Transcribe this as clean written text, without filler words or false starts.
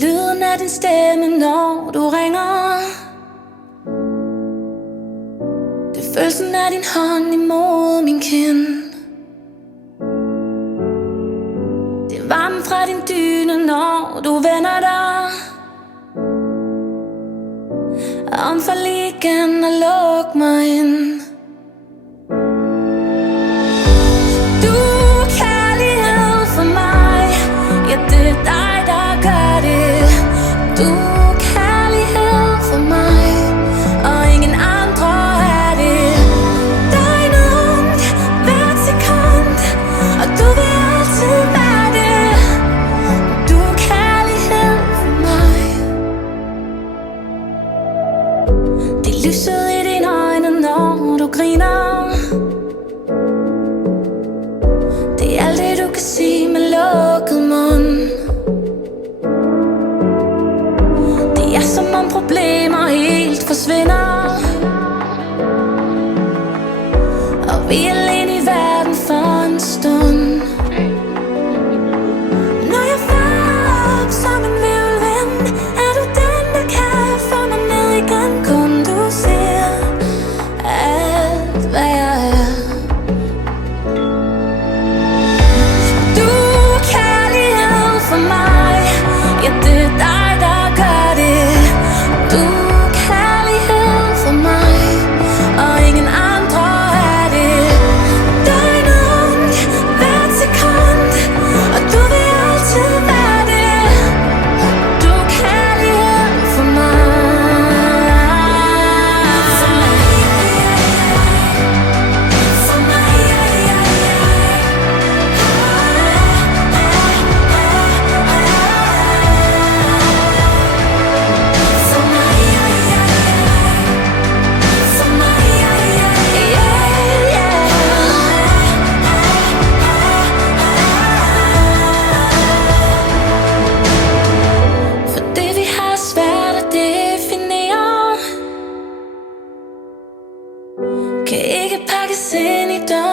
lyden af din stemme, når du ringer. Det er følelsen af din hånd imod min kind. Det er varmen fra din dyne, når du vender dig om for lige igen at lukke mig ind. Du er kærlighed for mig. Ja, det er dig, der gør det. Du er kærlighed for mig, og ingen andre er det. Døgnet rundt, hvert sekund, og du vil altid være det. Du er kærlighed for mig. Det er lyset i dine øjne, når du griner. Det er alt det, du kan sige med lukket mund. Det er som om problemer helt forsvinder, og vi er alene i verden for en stund. Når jeg falder op som en hvirvelvind, er du den, der kan få mig ned igen. Kun du ser alt, hvad jeg er. Du er kærlighed for mig. Ja, det er dig, der gør det. Du er kærlighed for mig, og ingen andre er det. Døgnet rundt, hvert sekund, og du vil altid være det. Du er kærlighed for mig. For mig. For mig. For det vi har svært at definere, kan ikke pakkes ind i døren.